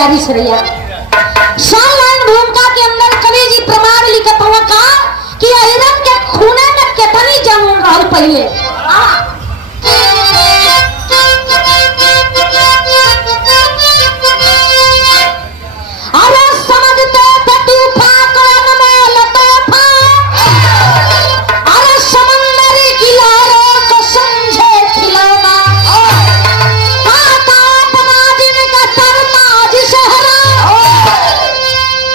प्यारी सरैया। सालाइन भूमिका के अंदर कवि जी प्रमाण लिखत हुआ का कि अहिरन के खूने में कितनी जामुन रहल पहले। अरे समझते थे तूफा कौन मोल तोहफा, अरे समंदरी किनारों को समझे खिलौना, खाता अपना जिनका सरताज शहरा,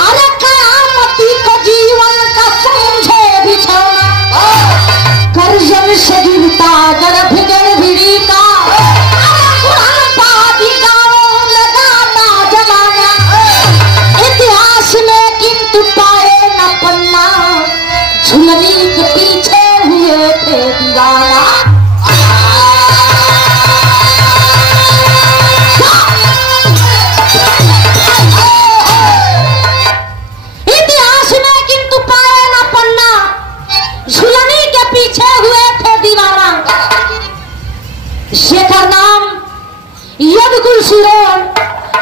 अरे कयामती को जीवन का समझे बिछौना, गर्जन से गिरता गर्भ गर्भिणी का, अरे कुरान पादी गाँवों में गाता जमाना, इतिहास में किंतु पाए न पन्ना, झुलनी के पीछे हुए थे दीवाना। इतिहास में किंतु पाए न पन्ना, झुलनी के पीछे हुए थे दीवाना। शेखर नाम यदकुल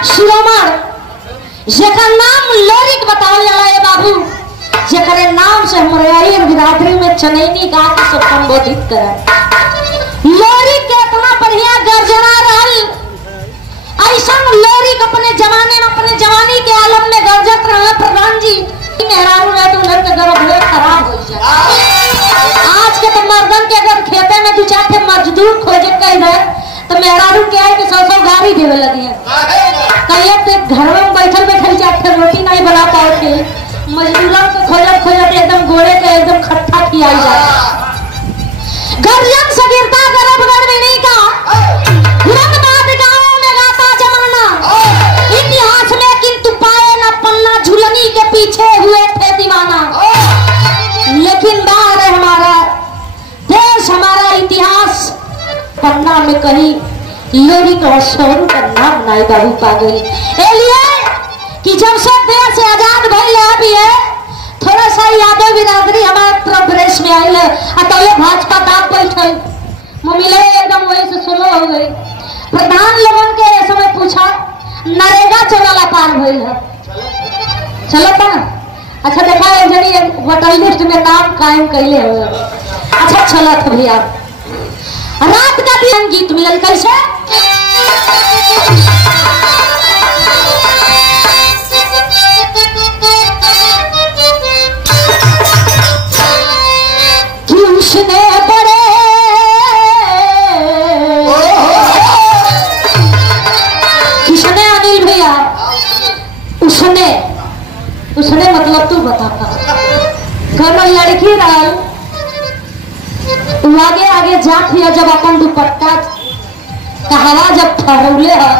शिरोमण, जेकर नाम लोरिक बतावल जाला है बाबू, जेकर नाम से हमारे बिरादरी में चनैनी गा के सब संबोधित करे। लोरिक के इतना बढ़िया गर्जना रहल, ऐसा लोरिक अपने जमाने में अपने जवानी के आलम में गर्जत रहा। प्रधान जी मेहरारू है तो उधर के गर्भ खराब हो जाए। आज के तो मर्दन के अगर खेते में दो चार मजदूर खोजे कहीं तो मेहरारू के आए कि 100 गाड़ी देवे लगी है। कहिए तो घर में बैठल बैठल जाके रोटी नहीं बना पाते, मजदूरों को खोजत खोजत एकदम गोड़े के एकदम खट्टा खियाई जाए। गर्जन से गिरता गर्भ गर्भिणी का, तुरंत बाद गाँव में गाता जमाना, इतिहास में किंतु पाए न पन्ना, झुलनी के पीछे हुए थे दीवाना। लेकिन बार है हमारा देश, हमारा इतिहास पन्ना में कहीं लोरिक और शोरू का नाम नहीं बाबू पागल। इसलिए कि जब से देश आजाद भइल अभी है, थोड़ा सा यादव बिरादरी हमारे तरफ देश में आई है, अतः भाजपा दाब बैठल मिले एकदम वही से सुनो हो गई। प्रधान लोगन के समय पूछा नरेगा चला पार भइल है, चलता अच्छा देखा एक जनी होटल लिस्ट में नाम कायम कैले हो। अच्छा चलत भैया रात का दिन गीत मिलल कैसे? उसने बड़े किसने अनिल भैया, उसने मतलब तू बता घर लड़की रहल आगे आगे जात हिया, जब अपन दुपट्टा कहवा जब फरौले है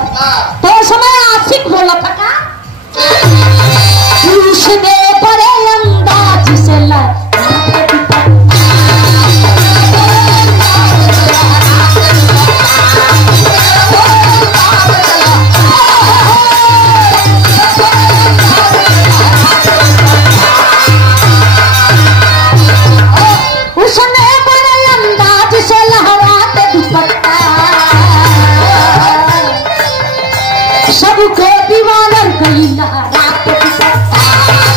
तो उस समय आशिक बोला था का उसने बड़े अंदाज से सबको दीवाना कई लहरा के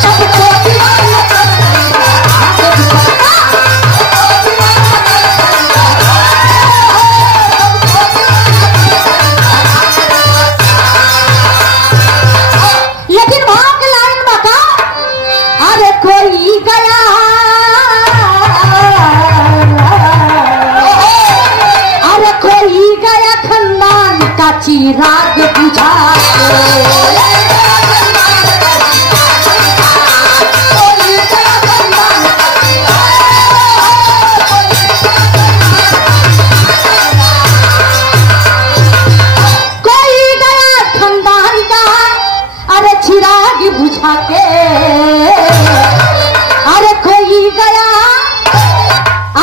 सबको दीवाना लेकिन वहां के लाइन बता, अरे कोई गया खानदान का चिराग बुझा कोई गया खानदान का, अरे चिराग बुझा के, अरे कोई गया,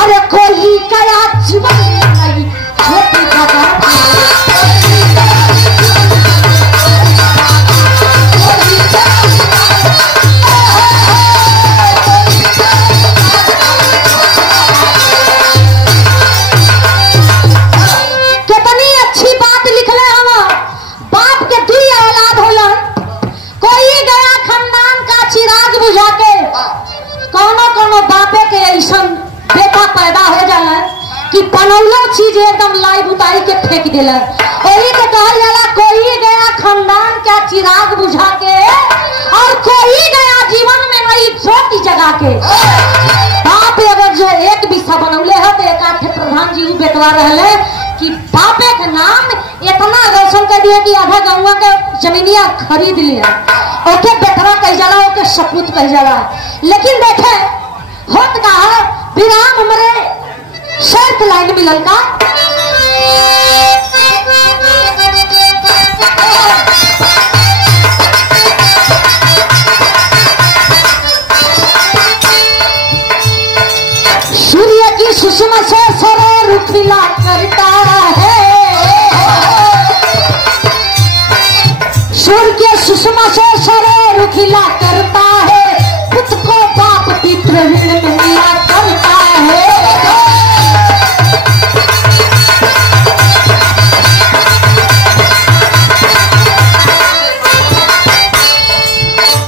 अरे कोई गया जीवन नहीं छोटी जगह दिला। वही तो कहल जाला, कोई गया खानदान का चिराग बुझा के और कोई गया जीवन में नई ज्योति जगा के। बाप अगर जो एक बिस्सा बनौले है तो एक आठ प्रधान जी बेटवा रहे कि बापे के नाम इतना रोशन कर दिया कि आधा गाँव के जमीनिया खरीद लिया। ओके बेटवा कह जाला, ओके सपूत कह जाला। लेकिन देखे होत का विराम हमरे शर्त लाइन मिलल का। सूर्य की सुषमा से सरोवर खिला करता है, सूर्य के सुषमा से सरोवर खिला करता है, पुत्र को बाप पितृ ऋण में मिला करता है।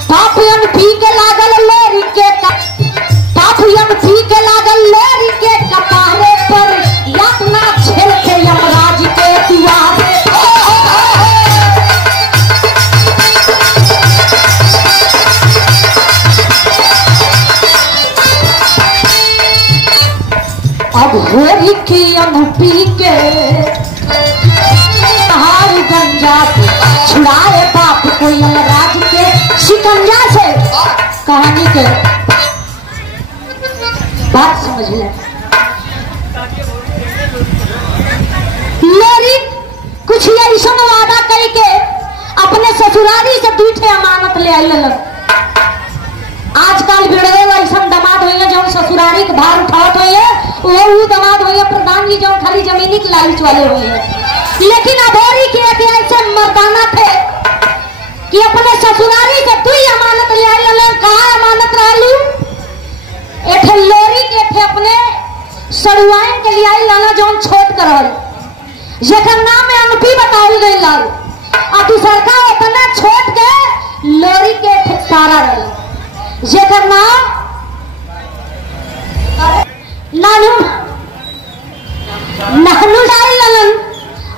बाप यम पी के लागल लोरी के, बाप यम पी के लागल लोरी के कपारे पर, यातना झेल के यमराज के दुआरे। अब होरी की अनपी के हार गंजा से छुड़ाए बाप को यमराज के शिकंजा से। कहानी के बात समझ ले। लोरी कुछ ऐसा वादा करके अपने ससुरारी से दूठे अमानत ले आई। आजकल भिड़े ऐसा दमाद हुई जो ससुरारी के भार उठावत हुई है, वो दमाद हुई है प्रधान जी जो खाली जमीनी की लालच वाले हुए हैं। लेकिन अभोरी के एक ऐसे मर्दाना थे कि अपने ससुरारी से तू ही अमानत ले आई। कहा अमानत रहलू एक लोरी के थे अपने सरुआइन के लिए आई लाना जो छोट करल, जेकर नाम में अनपी बताई गई लाल। और दूसर का उतना छोट के लोरी के थे सारा रहा, जेकर नाम नानू नानू डाल ललन।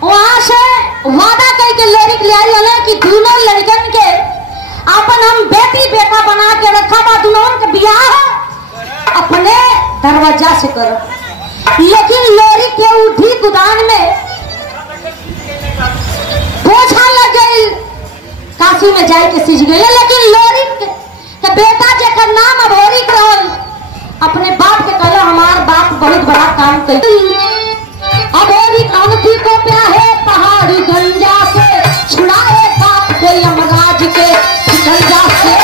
वहां से वादा करके लोरी ले आई ललन कि दोनों लड़कन के अपन हम बेटी बेटा बना के रखा बा, दोनों के ब्याह अपने दरवाजा से करो। लेकिन लोरी के उठी गुदान में बोझा लग गई, काशी में जाए के सिज गई। लेकिन लोरी के बेटा जेकर नाम अभोरी रहल, अपने बाप के कहला हमार बाप बहुत बड़ा काम कर। अभोरी अनपी को प्याहे पहाड़ी गंजा से छुड़ाए बाप को यमराज के शिकंजा से।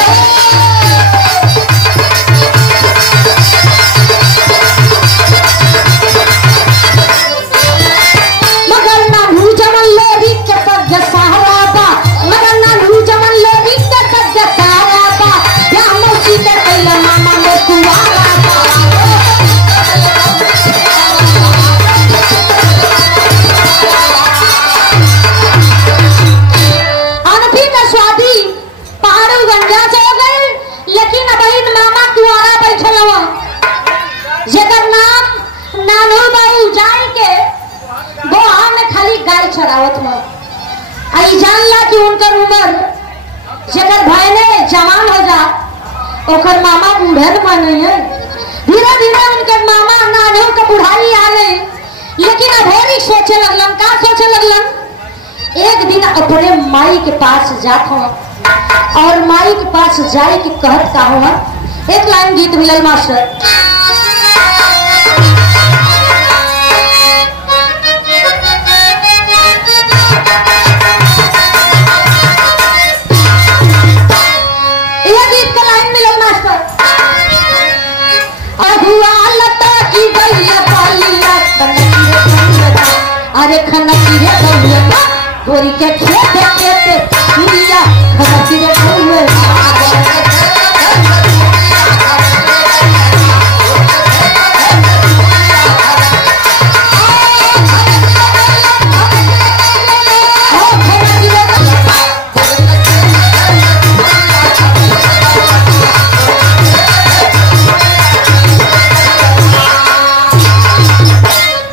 मगर नानू जमन लोरी के सज सहारा बा, मगर नानू जमन लोरी के सज सहारा बा, या मौसी के कहला मामा में कुआरा बा। अनपी का स्वादी पहाड़ू गंजा से हो गई। लेकिन बहन मामा कुआरा बैठल हुआ, जेकर नाम नानू बाबू जान के गोहा में खाली गाय चरावत हुआ। आई जानला कि उनकर उम्र जेकर भयने जवान हो जा, ओकर मामा बूढ़े माने है। धीरे धीरे उनकर मामा नानू के बुढ़ाई आ गई। लेकिन अभोरी सोचे लगलन, का सोचे लगलन, एक दिन अपने माई के पास जात हो और माई के पास जाए के कहत का हुआ। एक लाइन गीत मिलल मास्टर। ये गीत का लाइन मिलल मास्टर। अहुआ लता की गैया बालिया अरे खनकी रे गौया गोरी के खेत खेत दुनिया खनकी रे गौया।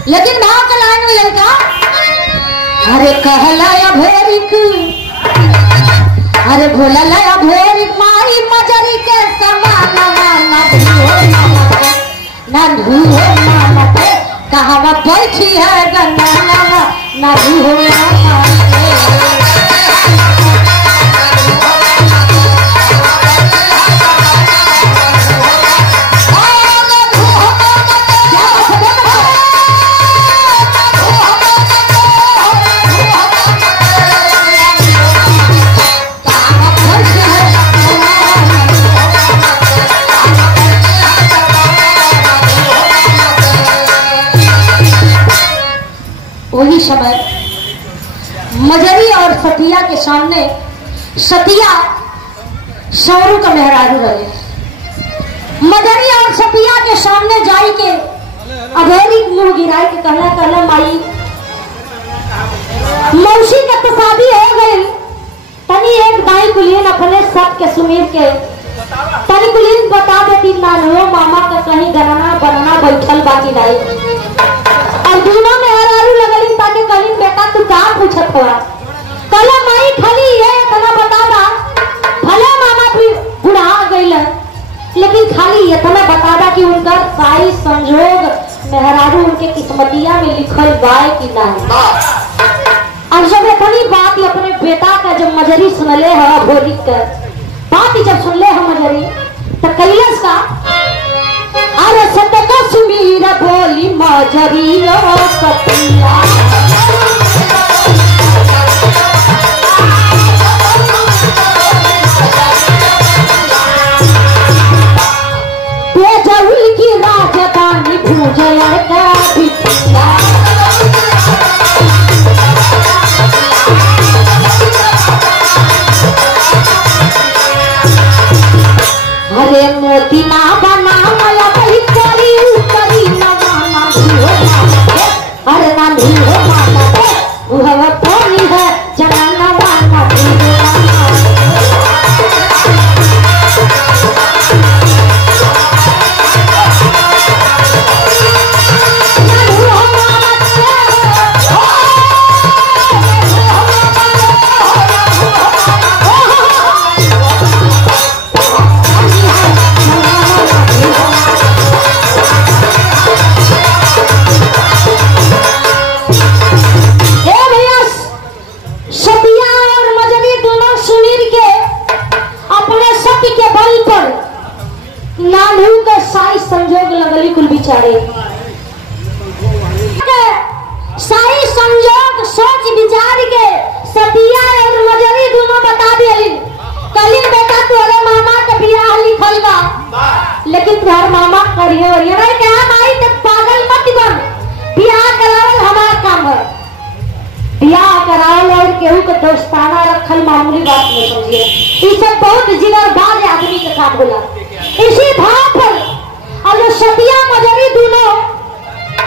लेकिन भाव का लाइन में लड़का अरे कहला भेरिक अरे भोला लया भेरिक माई मजरी के समान ना धुओ मामा कहावा बैठी है गंगा ना धुओ वही समय मजरी और सतिया के सामने सतिया सौरू का मेहरारू रहे। मजरी और सतिया के सामने जाई के अधेरी मुंह गिराई के कहला माई मौसी का तो शादी हो गई तनी एक दाई कुलीन अपने सब के सुमीर के तनी कुलीन बता देती नानो मामा का कहीं गणना बनना बैठल बाकी नहीं और दोनों में हरारू लगली ताकि कलिन बेटा तू का पूछत हुआ कला माई खाली ये इतना बता दा भले मामा भी बुढ़ा गइल लेकिन खाली इतना बता दा कि उनका साई संजोग मेहरारू उनके किस्मतिया में लिखल बाय कि नहीं। और जब इतनी बात ही अपने बेटा का जब मजरी सुनले है भोली कर बात ही जब सुनले है मजरी तो कैलाश का अरे सतका सुमीर बोली मजरी सतिया तेजउल की राजधानी भूजल का बिटिया अरे मोती ना बना मला करी करी नवाना अरे ना नहीं हो माता वह पानी है जनाना वाना संजोग लगली कुल बिचारे साई संजोग सोच विचार के सतिया और मजरी दोनों बता दिली कलिन बेटा तोरे मामा के बियाह लिखल बा लेकिन तोहर मामा करियो ये नहीं क्या माई तक पागल मत बन बियाह करावल हमार काम है बियाह करावल और केहू के दोस्ताना रखल मामूली बात नहीं समझिए ये सब बहुत जिगरबाज आदमी का काम होला। इसी भाव पर और जो सतिया मजरी दोनों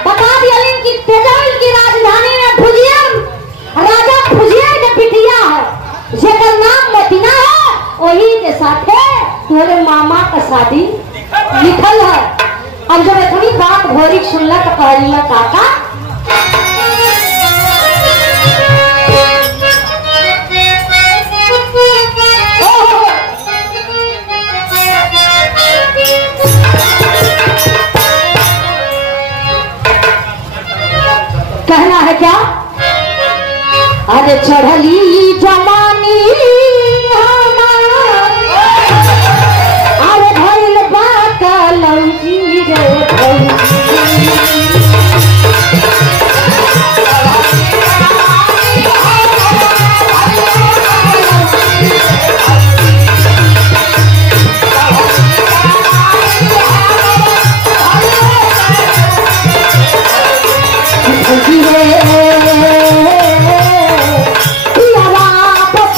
बता दिया कि तेजउल की राजधानी में भुजियन राजा भुजिया के पिटिया है जेकर नाम मतीना है वही के साथ तोरे मामा का शादी लिखल है। अब जब इतनी बात भोरी सुनला तो कहला काका कहना है क्या अरे चढ़ली जवानी अरे भइल बाका लौजी रे पिया वापस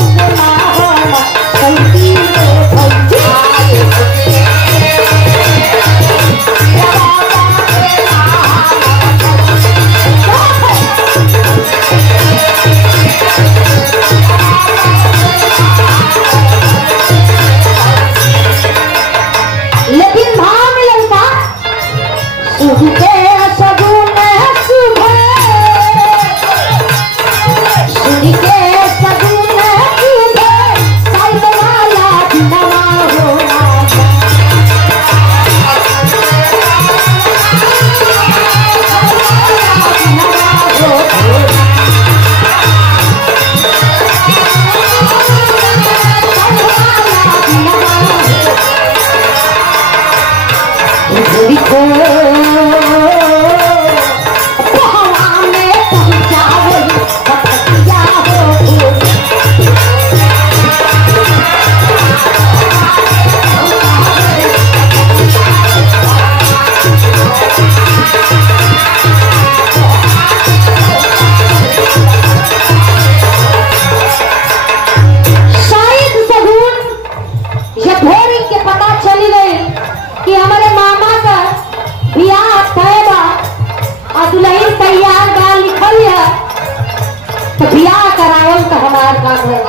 ब्याह करावल तो हमार काम है।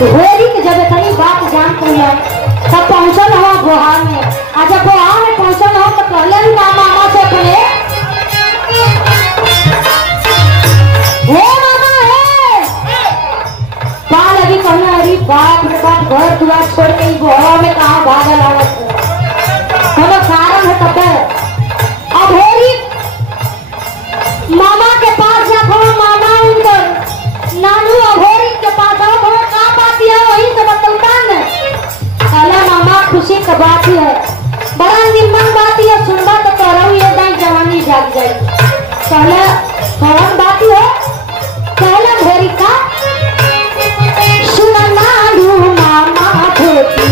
होली के जब इतनी बात जान पड़ी तब पहुंचल हो बोहार में। आज जब बोहार में पहुंचल हो तो कहले भी मामा से अपने हे मामा हे पाल अभी कहना अरे बाप रे बाप घर दुआर छोड़ के बोहार में कहाँ भागल आवत है कारण है तब अब होली मामा के पास जाओ मामा उनकर नानू अघोरी के पास आओ का बात है वही तो बतौता न कहला मामा खुशी का बात है बड़ा निर्मल बात है सुनबा तो तोरा ये दाई जवानी जाग जाए कहला कौन बात है कहला घोरी का सुना नानू मामा धोती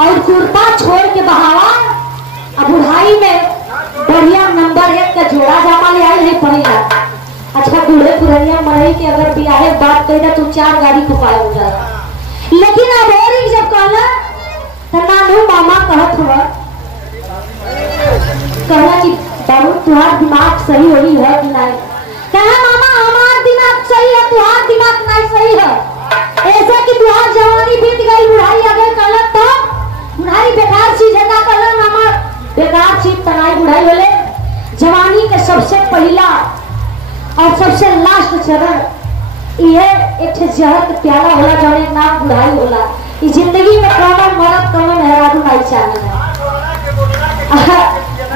और कुर्ता छोड़ के बहावा अब बुढ़ाई में बढ़िया नंबर 1 का जोड़ा जामा ले आई है पड़ेगा। अच्छा बूढ़े पुरनिया मरई के अगर बियाहे बात करेगा तो 4 गाड़ी को पाए हो जाए लेकिन अब और जब कहला तो नानू मामा कहत हुआ कहला कि बाबू तुम्हारा दिमाग सही होई है कि नहीं कहा मामा हमारा दिमाग सही है तुम्हारा दिमाग नहीं सही है ऐसा कि तुम्हारी जवानी बीत गई बुढ़ाई आ गई कहला तो बुढ़ाई बेकार चीज है का कहला मामा बेकार चीज तनाई बुढ़ाई बोले जवानी के सबसे पहला और सबसे लास्ट चरण ये एक जहर के प्याला होला जाने नाम बुढ़ाई होला इस जिंदगी में कौन मरद कौन हैरान नहीं चाहिए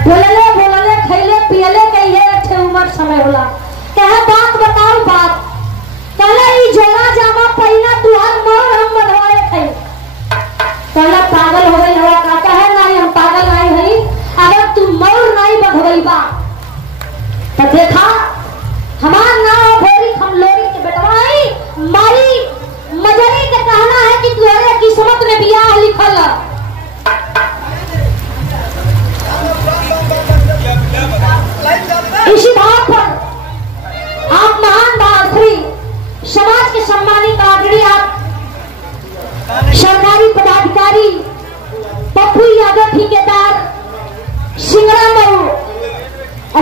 बोलले खैले पियले के ये एक उम्र समय होला कहे बात बताओ बात कहला ई जोड़ा जामा पहिना तुहार मोर हम बनवाए थे कहला पागल हो गई हवा का कहे नहीं हम पागल नहीं हई अगर तू मोर नहीं बधवईबा तो देखा हमार नाम भोरी खमलोरी के बेटवाई मारी मजरी के कहना है कि तुम्हारे किस्मत में बियाह लिखल है इसी बात पर आप महान बहादुरी समाज के सम्मानित आदरणीय आप सरकारी पदाधिकारी पप्पू यादव ठेकेदार सिंगरा मऊ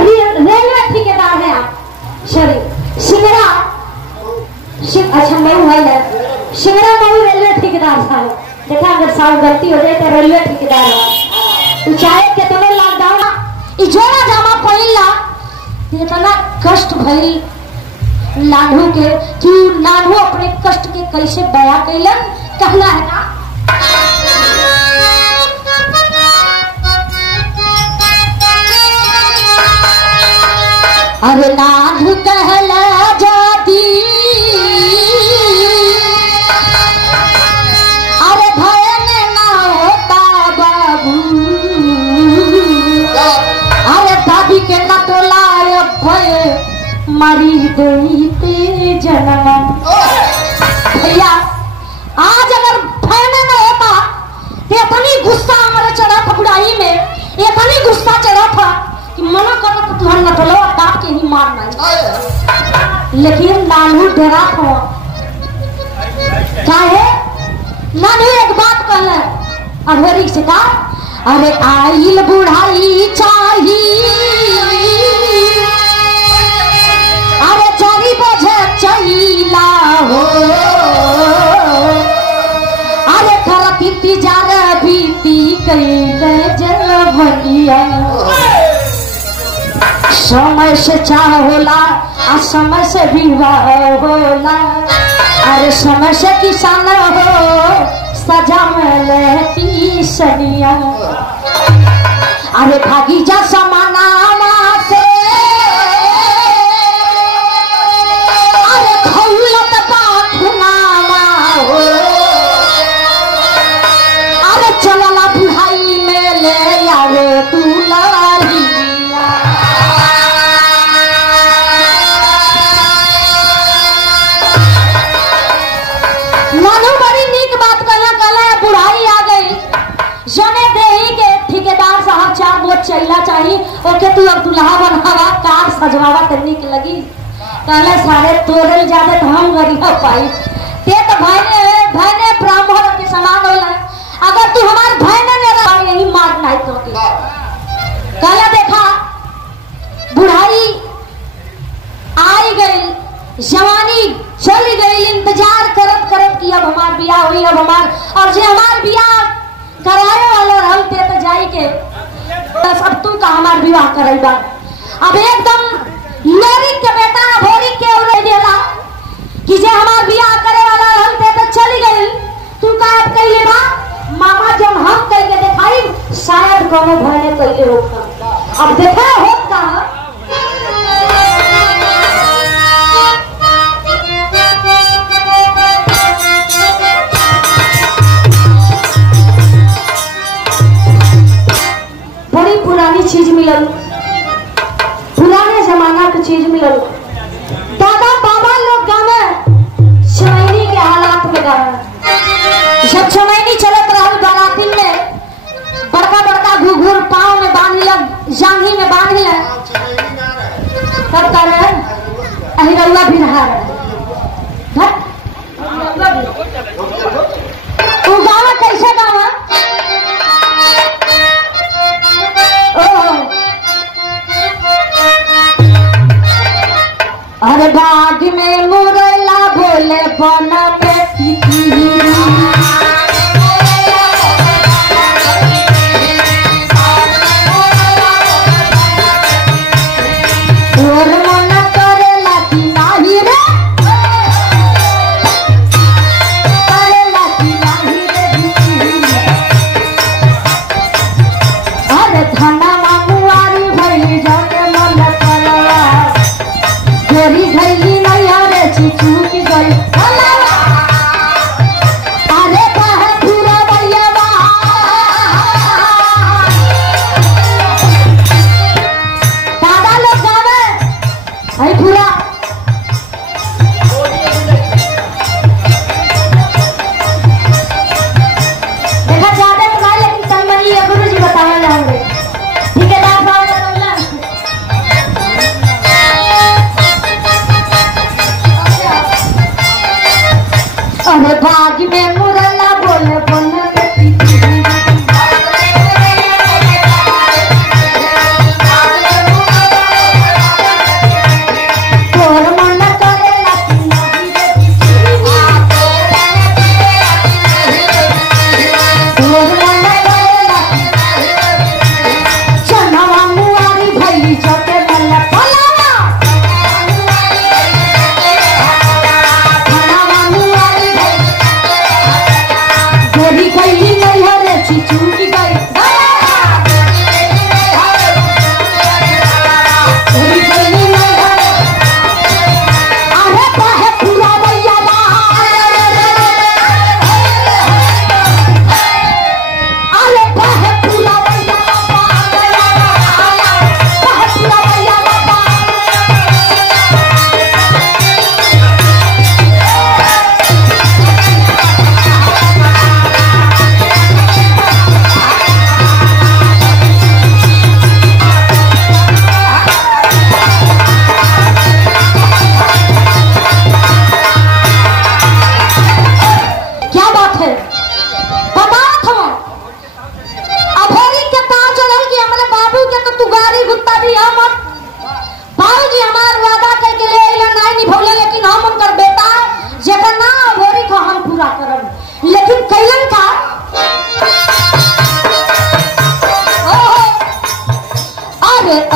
रेलवे ठेकेदार है आप सॉरी सिंगरा अच्छा मऊ है सिंगरा मऊ रेलवे ठेकेदार साहब देखा अगर साहब गलती हो जाए तो रेलवे ठेकेदार है चाहे कितने लॉकडाउन जोड़ा जामा पहिला इतना कष्ट भइल लाडू के कि लाडू अपने कष्ट के कैसे बया कैलन कहला है ना अरे लाडू कहला जाती अरे भय में ना होता बाबू अरे दादी के न तोलाय भय मरी गई तेरे जन्म भैया गुस्सा चढ़ा था कि मना करता तो तुम्हारे नथलवा काट के ही मारना, लेकिन नानू डरा था। काहे नानू एक बात कहले अभेरी से का, अरे आइल बुढ़ाई चाही, अरे चारी बजे चला हो, अरे खरत इंतजार बीती कैले जलवनिया। समय से चाह होला आ समय से विवाह होला, अरे समय से किसान हो सजा में लेती सनिया। अरे भागी जा समाना से, अरे खौलत बाखुनामा हो, अरे चलला बुढ़ाई में ले आवे दुलारी। नानू बड़ी नीक बात कहला, कहला बुढ़ाई आ गई, जने देही के ठेकेदार साहब चार बोझ चैला चाहिए, ओके तू अब दुल्हा बनावा कार सजवावा त नीक लगी। कहले सारे तोरल जाते तो हम गरिया पाई, ते तो भाई ने ब्राह्मण के समान होला, अगर तू हमार भाई ने रहा यही मारना है तो के। कहला देखा बुढ़ाई आई गई, जवानी चली गई, इंतजार करत करत कि अब हमार बियाह हुई, अब हमार, और जे हमार बियाह कराए वाला रहल ते तो जाई के बस अब तू का हमार विवाह करैबा। अब एकदम लोरी के बेटा भोरी के उड़े देला कि जे हमार बियाह करे वाला रहल ते तो चली गई, तू का अब कइले बा मामा जब हम कह के दिखाई शायद कोनो भले कइले होता। अब देखा होत का पुरानी चीज मिलल, पुराने जमाना की चीज मिलल। दादा बाबा लोग गावे चमैनी के हालात में गावे, जब चमैनी चलत रहल बाराती में बड़का बड़का घुघुर पाँव में बांध लग, जांघी में बांध ले, तब करे अहिरौला भी रहा वो गावा कैसे गावा, अरे बाग में मुरैला बोले बन बेटी और मन करेला कि नाही रे, करेला कि नाही रे।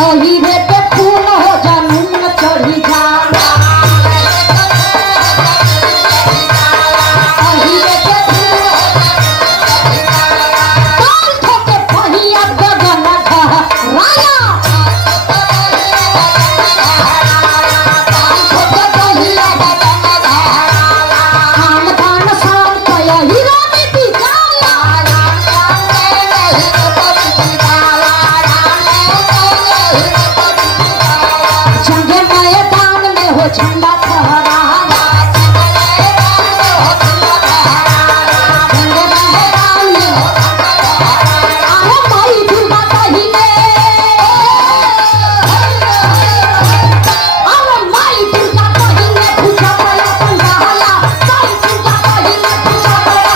अही रे के खून हो जनून चढ़ी जाला अही रे के खून काल ठोके पहिया गगन राया झंडा फहरावा झंडे महरान में आहो माई दुर्गा कहिले आहो माई दुर्गा कहिले पूजा पया पंडाला माई दुर्गा कहिले पूजा पया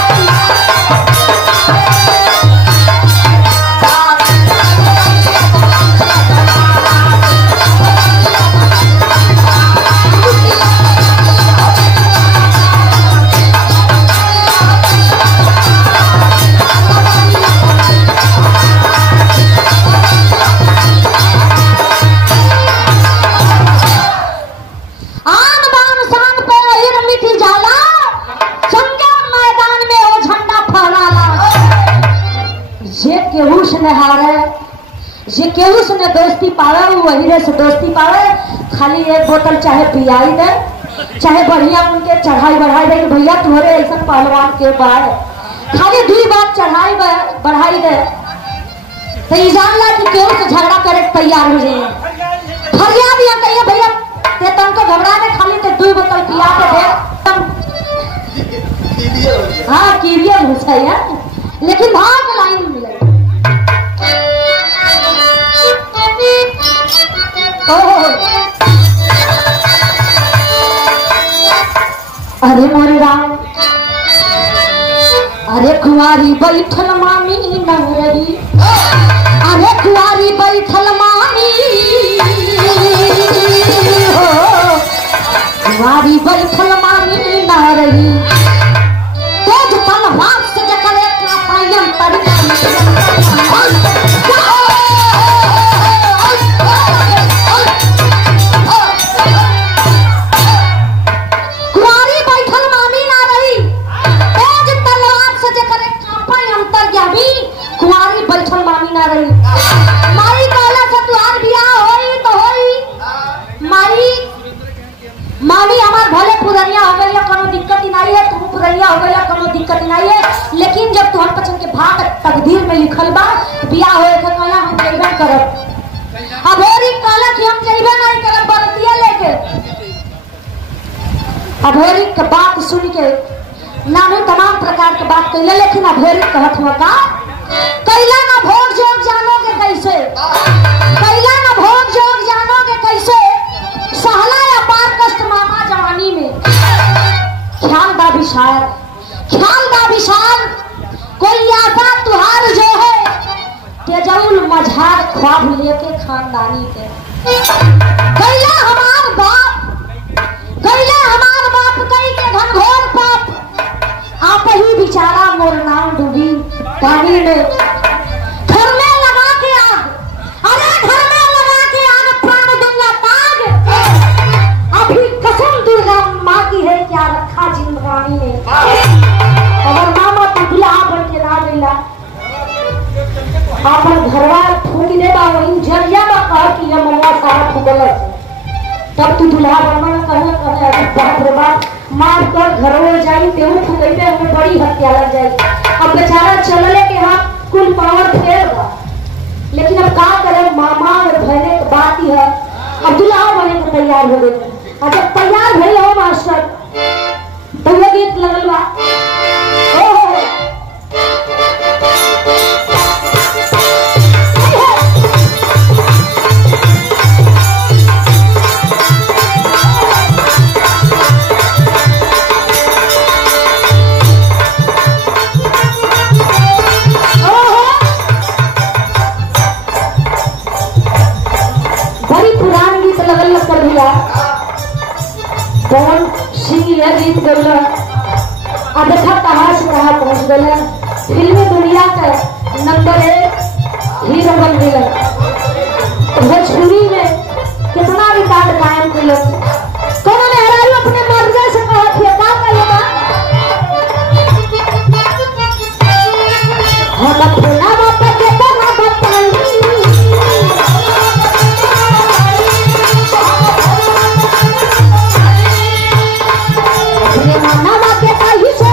केहू से न हारे जे केहू से न दोस्ती पावे वही रे से दोस्ती पावे खाली एक बोतल चाहे पियाई दे चाहे बढ़िया उनके चढ़ाई बढ़ाई दे कि भैया तुम्हारे ऐसा पहलवान के बारे खाली 2 बात चढ़ाई बढ़ाई दे तो ये जान ला कि केहू से झगड़ा करे तैयार हो जाए फरियाद या कहिए भैया ते तुमको घबरा दे खाली ते 2 बोतल पिया के दे हाँ कीरिया घुसाई है लेकिन भाग लाइन में मिले अरे मोरे राम अरे कुंवारी बैठल मामी नवरही अरे कुंवारी बैठल मामी हो कुंवारी बैठल मामी नवरही तेज तलवार से जकर एक पायन तर माई कहला से तुहार बियाह होई तो होई मामी हमार भले पुरनिया हो गई कोनो दिक्कत ही नहीं है तुम पुरनिया हो गई कोनो दिक्कत ही नहीं है लेकिन जब तुहर पसंद के भाग तकदीर में लिखल बा बियाह होए के कहला हम जइबे करब अब होरी कहला कि हम जइबे नहीं करब बरतिया लेके अब होरी के बात सुन के नानू तमाम प्रकार के बात कहले लेकिन अब होरी कहत हुआ का कैला ना भोग जोग जानोगे कैसे कैला ना भोग जोग जानोगे कैसे सहला या पार कष्ट मामा जवानी में ख्याल दा विशाल कोई आशा तुहार जो है तेजउल मझार ख्वाब लेके खानदानी के कैला हमार बाप कई के घनघोर पाप आप ही बिचारा मोर नाम डूबी पानी में घर में लगा के आग अरे घर में लगा के आग प्राण दूंगा ताग अभी कसम दुर्गा माँ की है क्या रखा जिंदगानी ने अगर मामा तुझला बन के ना मिला अपन घरवा फूक दे बा वही जरिया में कह कि ये मम्मा सारा फूकल तब तू दुल्हा बनना कहे अरे बाप रे बाप मार कर घर में जाई तेहू फूकैते हमें बड़ी हत्या लग जाएगी अब बेचारा चलने के हाथ कुल पावर फेर बा लेकिन अब का करे मामा और बहने की बात ही है अब दुल्हा बने को तैयार हो गए और जब तैयार भई हो मास्टर तो ये गीत लगल बा कौन सिंह गीत गल देखा कहाँ से कहाँ पहुँच गए फिल्मी दुनिया का नंबर 1 हीरो बन गए भोजपुरी में कितना रिकॉर्ड कायम कर लो कौन मेहरारू अपने मर्द से कहा थे का कहिएगा हम फूला बाप के तो ना बताई अपने माना बाप के कहीं से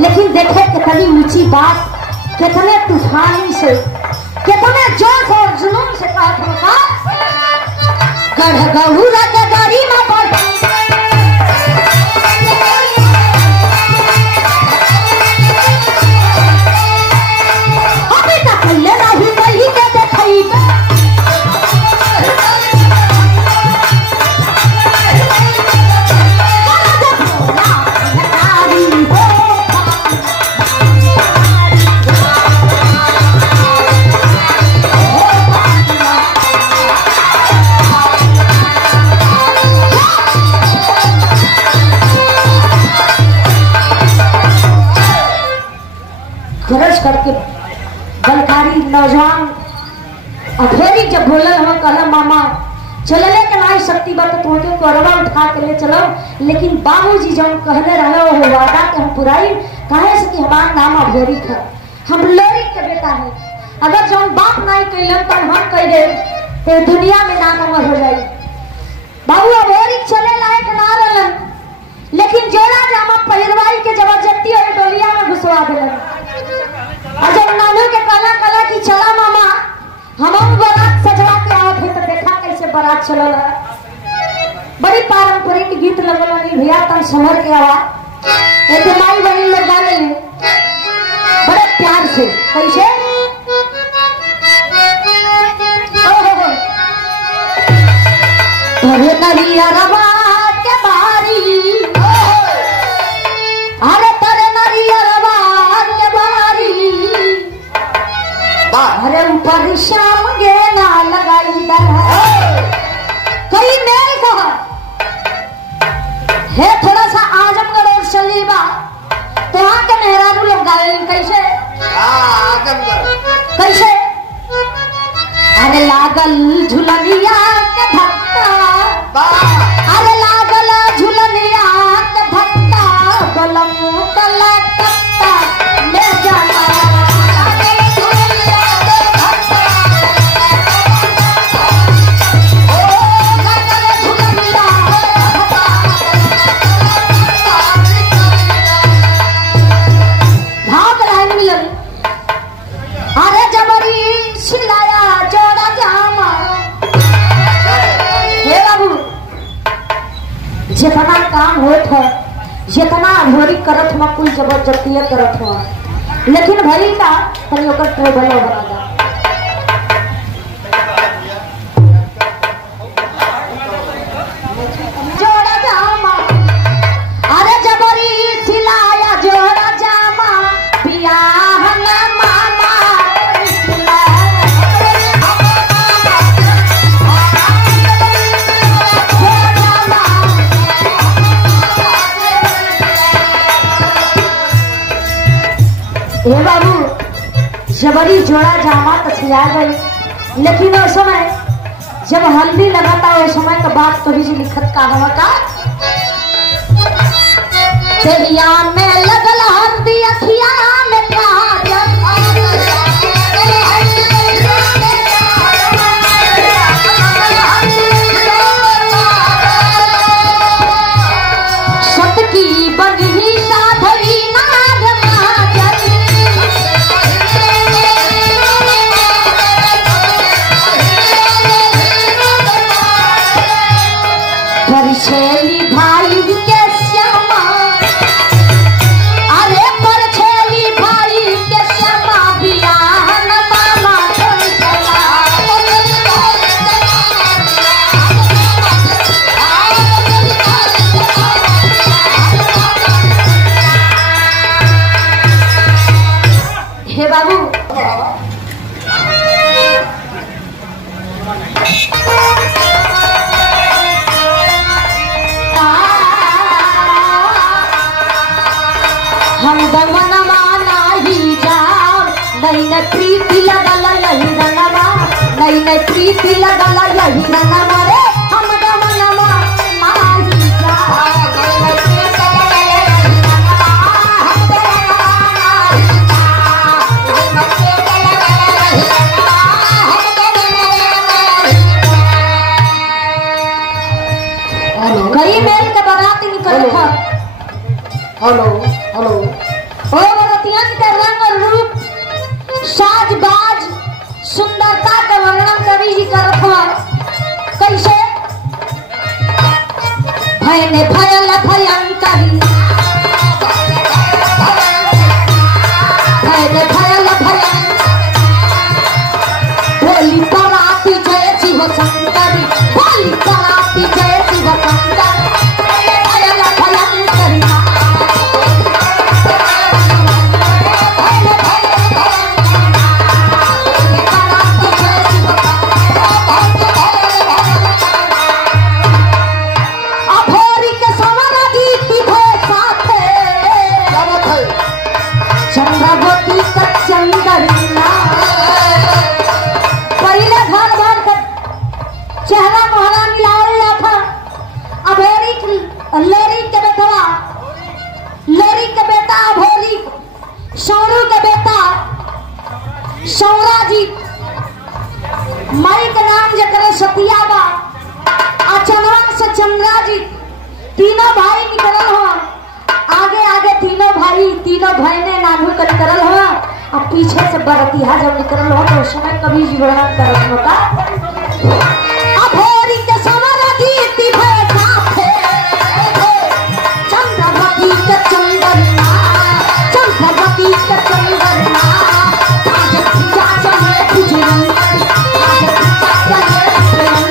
लेकिन देखे कितनी ऊंची बात कितने तूफानी से कितने जोश और जुनून से कहा था गढ़ गौरा के गरिमा पर अभी तक ले नहीं कहीं के दिखाई करके बलकारी नौजवान अधेरी जब बोलल हम कहला मामा चलले के नाई शक्ति बात तोके करवा उठा के ले चलो लेकिन बाबूजी जब कहले रहे वो वादा के हम पुराई काहे से कि हमार नाम अधेरी था हम लोरी के बेटा है अगर जब बाप नाई कहलन त हम कह दे तो दुनिया में नाम अमर हो जाई बाबू अधेरी चले लायक ना रहलन लेकिन जोड़ा जामा पहिरवाई के जबरदस्ती और डोलिया में घुसवा देलन जब नानू के काला काला की चला मामा हम बारात सजवा के आवत है तो देखा कैसे बारात चलल बड़ी पारंपरिक गीत लगल नहीं भैया तन समर के आवाज एक माई बहन लगा ले बड़े प्यार से कैसे अरे नरिया रवा के बारी अरे तेरे नरिया रवा के बारी अरे ऊपर शाम गे ना लगाई कई मेल कहा है थोड़ा सा आजमगढ़ और चली बा तो वहां के मेहरारू लोग गावे कैसे कैसे? अरे लागल झुलनिया के धक्का, अरे लागल झुलनिया के धक्का, बलम कला कत्ता ले जाना। लागल झुलनिया के धक्का, ओ लागल झुलनिया के धक्का। भाग रहे मिलन, अरे जबरी सिलाया जोड़ा जामा। हे बाबू, जितना काम होत है, जितना भोरी करत हुआ, कुल जबरदस्ती करत हुआ, लेकिन भरी का तनी ओकर ट्रेबल बना दा। जोड़ा जामा, अरे जबरी सिलाया जोड़ा जामा, बियाह ना मामा हे बाबू, जबरी जोड़ा जामा तो सिया गई, लेकिन उस समय जब हल्दी लगाता उस समय का बात तो भी लिखत का हवा का तेरिया में लगल हल्दी अखिया में काजल, सतकी बनी साधवी नाग माजल, परछेली भाई के श्यामा, अरे परछेली भाई के श्यामा, बियाह न मामा चला। हे बाबू, हम दमनमा नाही जाओ, नहीं न प्रीति लगल यही रंगवा, नहीं न प्रीति लगल यही रंगवा रे, हम दमनमा नाही जाओ, नहीं न प्रीति लगल यही रंगवा, हम दमनमा नाही जाओ, नहीं न प्रीति लगल यही रंगवा, हम दमनमा नाही जाओ। कई मेल के बारात निकल था। हेलो हेलो, ओ बरतियन के रंग और रूप, साज बाज, सुंदरता का वर्णन कवि जी करत हुआ। कैसे? भयने भयल भयंकरी, भयने भयल भयंकरी, बोली पराती जय शिव शंकरी, बोली पराती जय शिव शंकरी, भयल भयंकरी। अभोरी के सवर दीप्ति भय साथे, चंद्रवती का चंदरिया, पहले घर भर का चेहरा मोहरा मिलावला था। अभोरी लेरी के बेटवा, लेरी के बेटा अभोरी, सौरू के बेटा सौरा जी, माई के नाम जकर सतिया बा, अचनवन से चंद्रा जी, तीनों भाई निकलल हुआ। आगे आगे तीनों भाई, तीनों बहने नानू का निकलल हुआ, और पीछे से बरतिया जब निकलल हुआ तो उस समय कभी जी वर्णन करत होता। अभोरी के सवर दीप्ति भय साथे, चंद्रवती के चंदरिया, चंद्रवती के चंदरिया, आज पूजा चले पूजनंकरी, आज पूजा चले पूजनंकरी।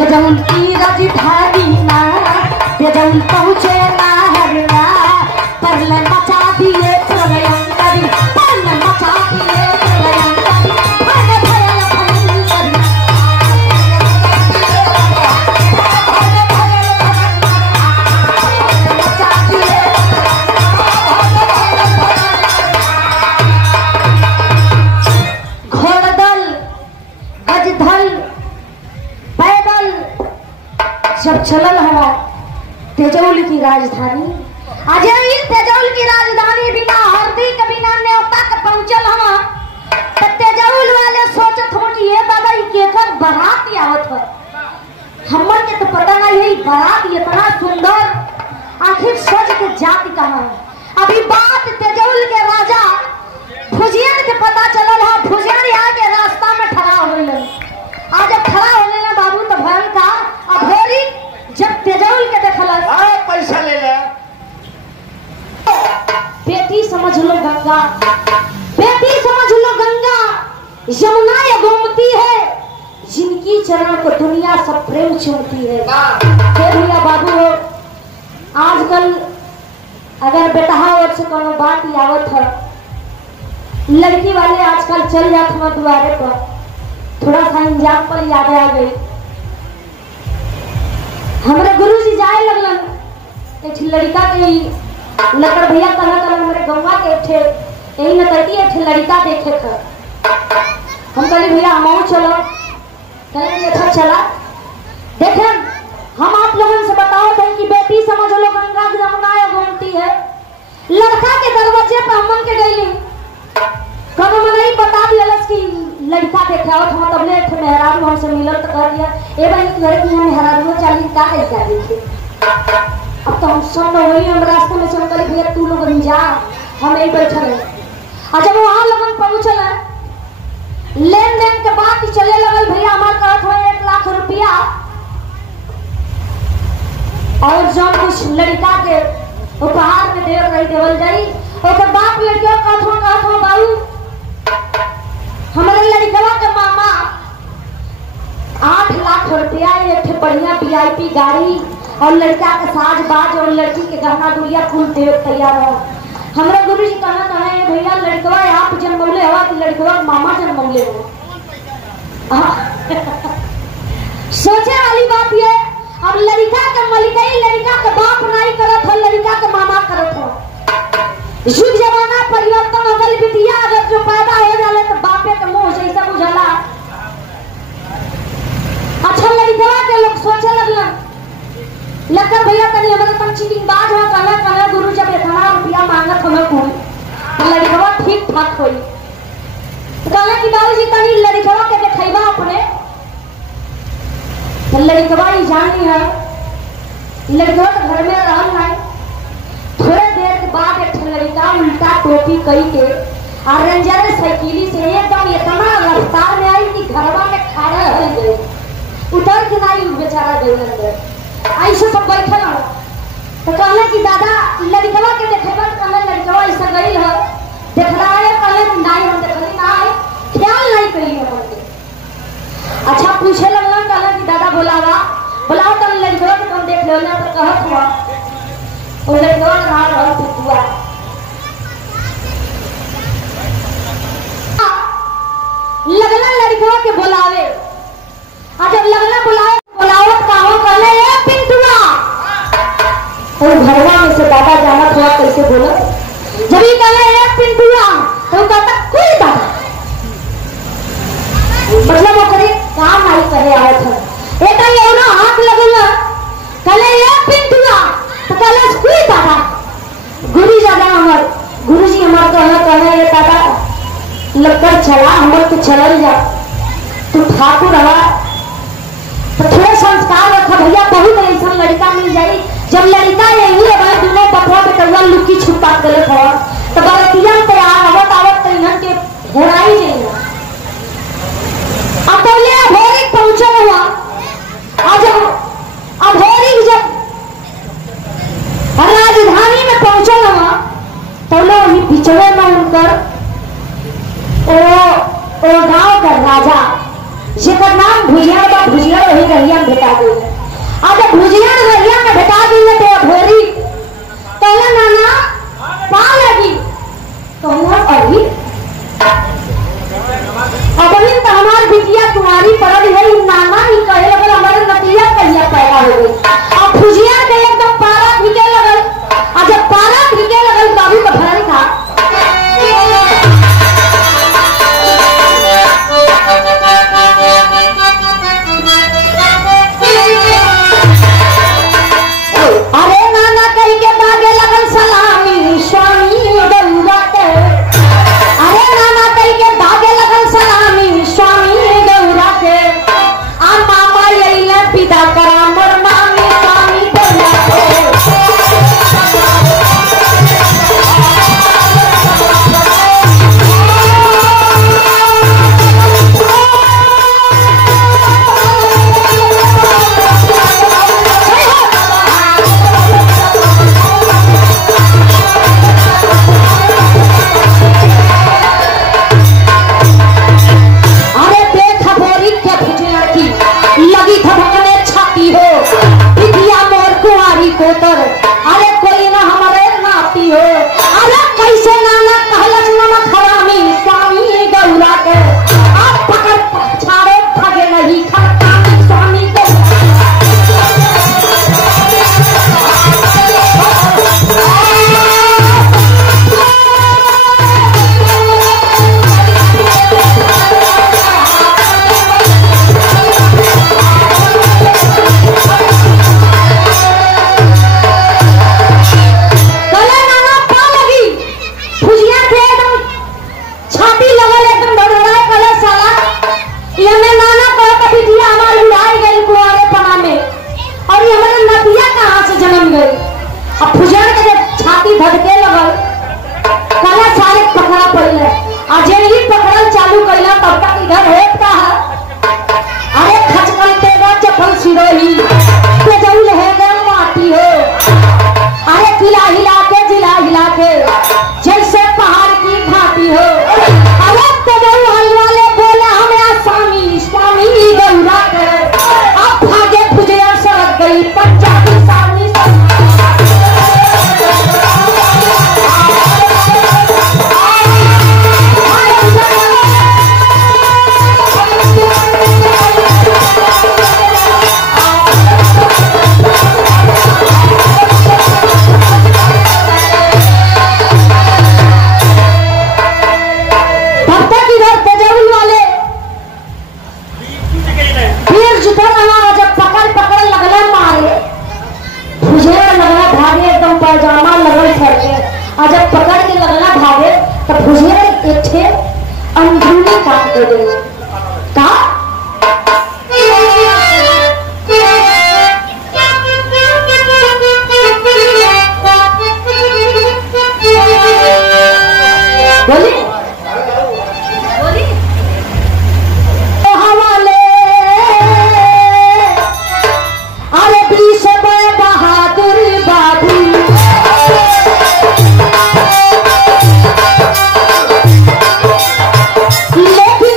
तेजौल की राजधानी ना तेजौल पहुँचे ना हरना परल मचा दिए प्रलयंकरी परल मचा दिए प्रलयंकरी भय भयल भयंकरी मचा दिए घोड़दल गजधल पैदल जब चलल हवा तेजौल की राजधानी आज तेजौल की राजधानी बिना हरदी के बिना न्योता के पहुंचल हवा तो तेजौल वाले सोचत हो कि ये दादा केकर बारात आवत है हमर के तो पता नहीं है बारात इतना सुंदर आखिर सज के जाति कहाँ है। अभी बात तेजौल के राजा फुजियन के पता चलल है फुजियन यहाँ के रास्ता में ठहरा हो आज खड़ा होने ना बाबू तो भयन का अभोरी जब तेजौल के देखल पैसा ले ले बेटी समझ लो गंगा बेटी समझ लो गंगा यमुना या गोमती है जिनकी चरण को दुनिया सब प्रेम चूमती है। भैया बाबू हो आजकल अगर बेटा और से कोनो बात आवत है लड़की वाले आजकल चल जाते हैं द्वारे पर थोड़ा सा एग्जाम्पल याद आ गई हमारे गुरुजी जाए लगलन एक लड़का के लकड़ भैया कहना हमारे गंगा के थे यही न कहती एक लड़का देखे थे हम कहले भैया हम चलो कहले अच्छा चला देखे हम आप लोगों से बताओ थे कि बेटी समझ लो गंगा जमुना या गोमती है लड़का के दरवाजे पर हमन के गई कब मन नहीं बता दिया कि लड़का देखे और हम तबले एक मेहरारू हमसे मिलल तो कह दिया ए भाई घर की हम मेहरारू चाली का कैसा देखे अब तो हम सब वही हम रास्ते में से हम कहले भैया तू लोग जा हम यही बैठल है और जब वहां लगन पहुंचल लेन देन के बात चले लगल भैया हमार कहत हो 1 लाख रुपया और जो कुछ लड़का के उपहार में देव रही देवल जाई ओकर बाप लड़कियों कहत हो बाबू हमारे लड़कवा के मामा 8 लाख रुपया एक बढ़िया वीआईपी गाड़ी और लड़का के साज बाज और लड़की के गहना गुड़िया फूल देव तैयार हो हमारे गुरु जी कहना है भैया लड़कवा आप जन्मौले हवा कि लड़कवा मामा जन्मौले हो सोचे वाली बात ये अब लड़का के मलिकई लड़का के बाप नहीं करत हो लड़का के मामा करत हो युग जमाना परिवर्तन हो गई बिटिया अगर जो पैदा हो जाले तो बापे के मुंह जैसा बुझला अच्छा लड़कवा के लोग सोचे लगलन लकर भैया तनी हमारे तन चीटिंग बाज हो कहना गुरु जब इतना रुपया मांगत हमें कोई तो लड़कवा ठीक ठाक होई तो कहला कि बाबूजी तनी लड़कवा के देखैबा अपने तो लड़कवा ही जानी है लड़कवा तो घर में रहल नहीं थोड़े देर के बाद एक लड़का उल्टा टोपी कई के और रेंजर साइकिली से एकदम इतना रफ्तार में आई कि घरवा में खड़ा हो गई उतर के नहीं बेचारा गई अंदर ऐसे सब बैठल हो तो कहले कि दादा लड़कवा के देखेबा कहले लड़कवा ऐसा गई है देखला है कहले नहीं हम देखली ना है ख्याल नहीं करी हम अच्छा पूछे लगला कहले कि दादा बुलाओ तो लड़कवा के तुम देख लो ना तो कहत हुआ ओ लड़कवा रहा रहा पुतुआ लगला लड़कवा के बुलावे आ जब लगला बुलावत काहो कहले ए पिंटुआ और घरवा में से दादा जाना थोड़ा कैसे बोला जब ये कहले ए पिंटुआ तो कहता कोई दादा मतलब वो करे काम नहीं करे आवत है एटा ये ना हाथ लगला कहले ए पिंटुआ तो कहले कोई दादा गुरुजी हमार कहले ये दादा लगकर चला हमर तो चलल जा तू ठाकुर हवा तो थोड़े संस्कार रखा भैया बहुत ऐसा लड़का मिल जाई जब लड़का यही है दोनों बतवा पे कौवा लुकी छुपा गलत हो तो बरतिया पे आवत तो इन्हन के होना ही नहीं है अब पहले अभोरी पहुंचल हुआ आज अभोरी जब राजधानी में पहुंचल हुआ तो वही पिछड़े में उनकर ओ गांव का राजा जेकर नाम भुजिया बा भुजिया वही रहिया में भेटा दी। अब भुजिया रहिया में भेटा दी तो अधोरी कहला नाना पा लगी कहला अभी अबही तो हमार बिटिया तुम्हारी पड़ल है नाना ही कहे लगल हमारे नतिया कहिया पैदा हो गई। अब भुजिया के एकदम पारा भिगे लगल और जब पारा भिगे लगल बाबू का भरल था अरे नाना कही के भागे लगल सलामी स्वामी गौरा के। अरे नाना कही के भागे लगल सलामी स्वामी गौरा के। आ मामा यही ले पिता करा मोर मामी स्वामी गौरा के। अरे कोई ना हमारे नाती हो। अरे कैसे नाना कहलस नमक हरामी स्वामी गौरा के। आप पकड़ छाड़े भागे नहीं खड़कामी स्वामी भटके लगल कला सारे पकड़ा पड़े आज ही पकड़ल चालू कैला तब तक इधर होता है। अरे खचकल तेरा चपल सिरोही ते जरूर है गल माटी हो। अरे किला हिला के जैसे पहाड़ की घाटी हो। अरे तेरे वाले बोले हमें स्वामी स्वामी गौरा के। अब भागे भुजिया सड़क गई पंजाबी सामने जब पकड़ के लगना भागे तो भुजिया एक थे अंदरूनी काट दे गई का बोली बोली तो हवाले अरे बीस बहादुर बाबू लेकिन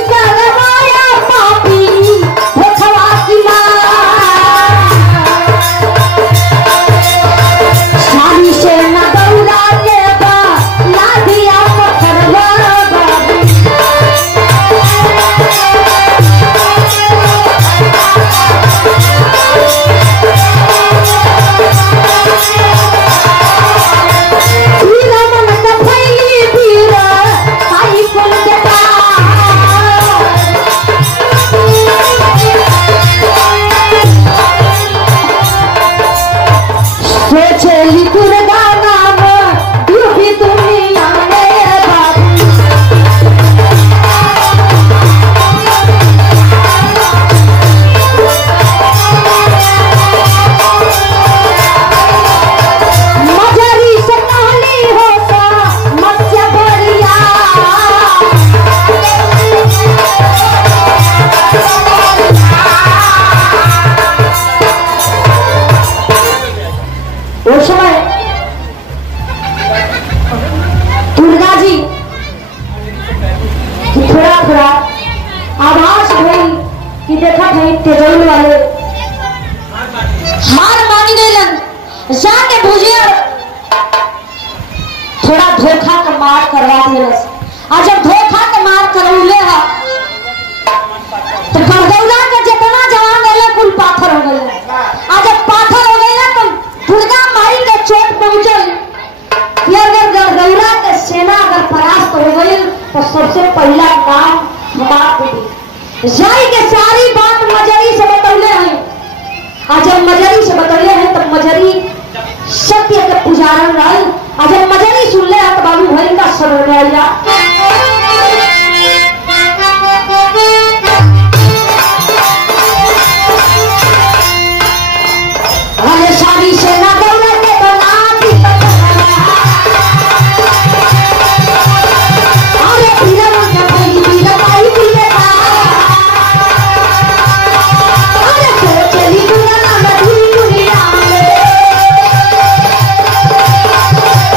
देखा है तेजोल वाले हार मानी गईलन जाके भुजिया थोड़ा धोखा का मार करवा दिलस। आज जब धोखा का मार करौले है तो गरगौला के जितना जवान गए कुल पाथर हो गए। आज जब पाथर हो गए तो दुर्गा माई के चोट पहुंचल कि अगर गरगौला के सेना अगर परास्त हो गई तो सबसे पहला काम हमारा जाई के सारी बात मजरी से बतौले हैं। आज जब मजरी से बतौले हैं तब मजरी सत्य के पुजारन रहे। आज जब मजरी सुन ले तो बाबू भाई का समझ में आया। अरे सारी सेना दौड़ा के बना दी अरे पीरन के भाई पीरन भाई पीरन अरे तो चली दुनिया में दुनिया में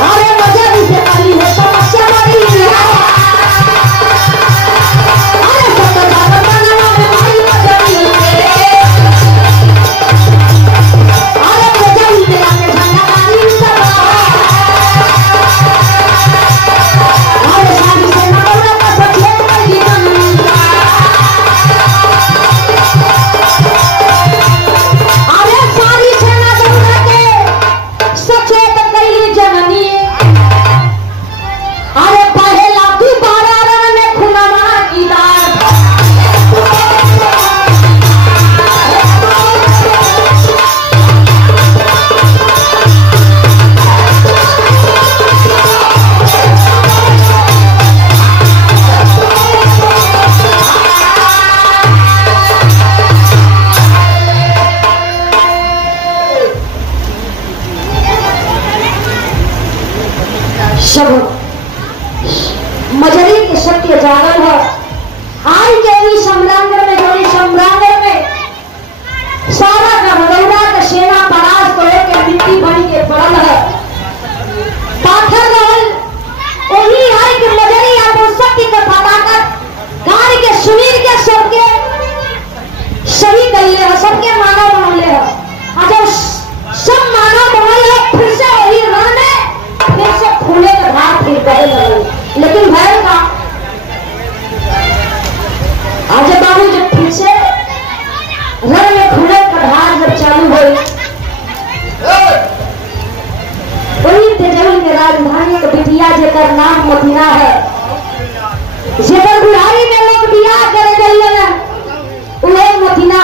अरे मजा भी से करी है समस्या बड़ी है अरे सब जाकर बनाना में भाई मजा भी है अरे मजा भी मेरा में झंडा गाड़ी सब अरे सारी सेना दौड़ा का सचेत कर दी अरे सारी सेना दौड़ा के सचेत कई जननी अरे पहला दोबारा रण में खुनामा की दार सब मजरी के सत्य जागल है। आज के भी सम्रांगण में जो सम्रांगण में सारा गरगौला का सेना परास्त हो के मिट्टी बनी के पड़ल है। पाथर रहल वही है कि मजरी अपन सत्य के पताका गाड़ के सुनील के सबके सही कइले है, सबके मानव बनले है। आज जब सब मानव बनल है फिर से वही रण में फिर से फूले के भाग फिर गए लगे। लेकिन भैर का आज बाबू जब फिर से रण में फूले का भाग जब चालू हुई वही तेजल के राजधानी के बिटिया जेकर नाम मदीना है जेकर बुढ़ाई में लोग बियाह करे गई है वही मदीना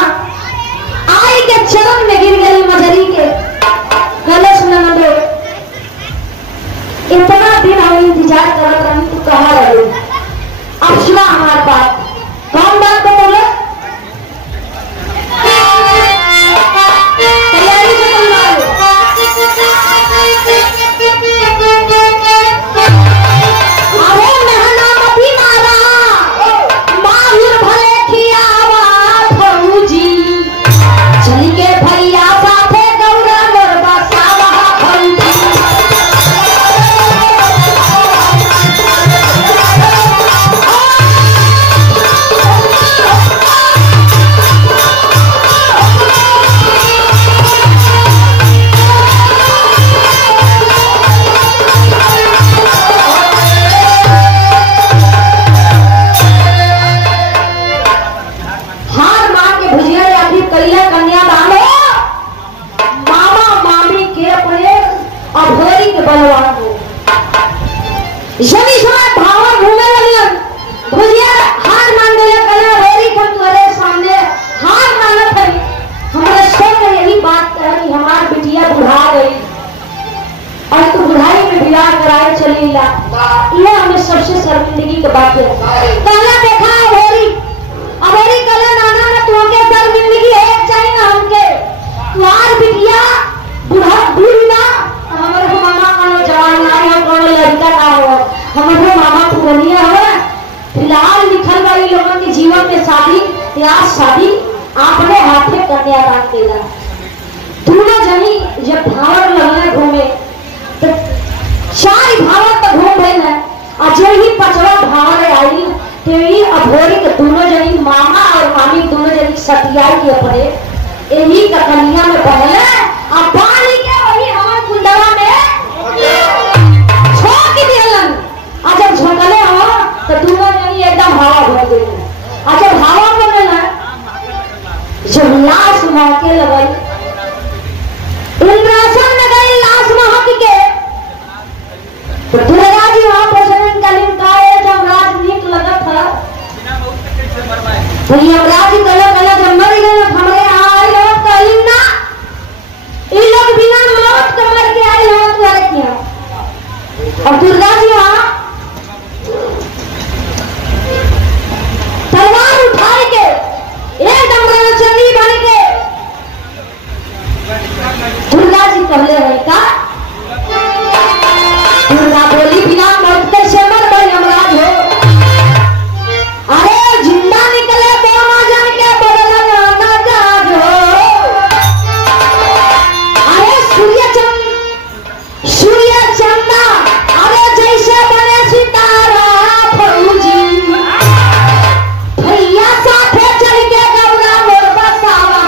आई के चरण में गिर गई मजरी के गले सुन लो। इतना दिन हम इंतजार करत रही तू कहाँ रही। अब सुना हमारे बात कौन बात तो बोले तैयारी से अरे मेहनत मारा माहिर भले खियावा फौजी चली के भैया साथे गौरा मोरबा सावा फौजी यदि समय भावर घूमे लगन भुजिया हार मान गया कला होरी को तुम्हारे सामने हार मानत है। हमारे सब ने यही बात कही हमार बिटिया बुढ़ा गई और तू बुढ़ाई में विवाह कराए चली ला। यह हमें सबसे शर्मिंदगी की बात है। कहना देखा होरी कला नाना ने तुमके शर्मिंदगी एक चाहिए ना हमके तुम्हार बिटिया बुढ़ा बूढ़ी ना हमारे को मामा का जवान ना है कौन लड़का ना हो हमारे मामा पुरानिया है। फिलहाल लिखल वाली लोगों के जीवन में शादी या शादी आपने हाथे कन्यादान केला। दोनों जनी जब भावर लगने घूमे तो चार भावर तो घूम गए हैं और जो ही पचवा भावर आई तो ही अभोरी के दोनों जनी मामा और मामी दोनों जनी सटियाई के अपने यही ककनिया में बहले आ पानी के वही हमर कुंडवा में छोक दिलन। आ जब झोंकले हो तो दोनों जनी एकदम हवा हो गई। आ जब हवा में ना जब लाश महके लगई, इंद्रासन में गई लाश महक के, तो दुर्गा जी वहां प्रजनन कालीन काए जब राज नीक लगत है तो यमराज जी गला जब मर गए हमरे आए हो कहीं ना इन लोग बिना मौत के मर के आए हो तो अरे क्या। और दुर्गा जी वहां तलवार उठाए के एकदम रणचंडी बन के दुर्गा जी कहले है का दुर्गा बोली बिना मौत के से मर गए यमराज हो। अरे जिंदा निकले तो ना जान के बदला ना जाज हो। अरे सूर्य चंदा अरे जैसे बने सितारा फौजी भैया साथे चल के गौरा मोर बसावा।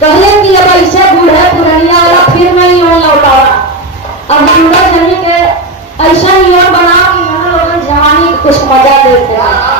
कहले कि अब ऐसे बूढ़े पुरनिया वाला फिर नहीं हो लौटावा। अब बूढ़े जनी के ऐसा ही और बना कि हम लोग जवानी कुछ मजा देते हैं।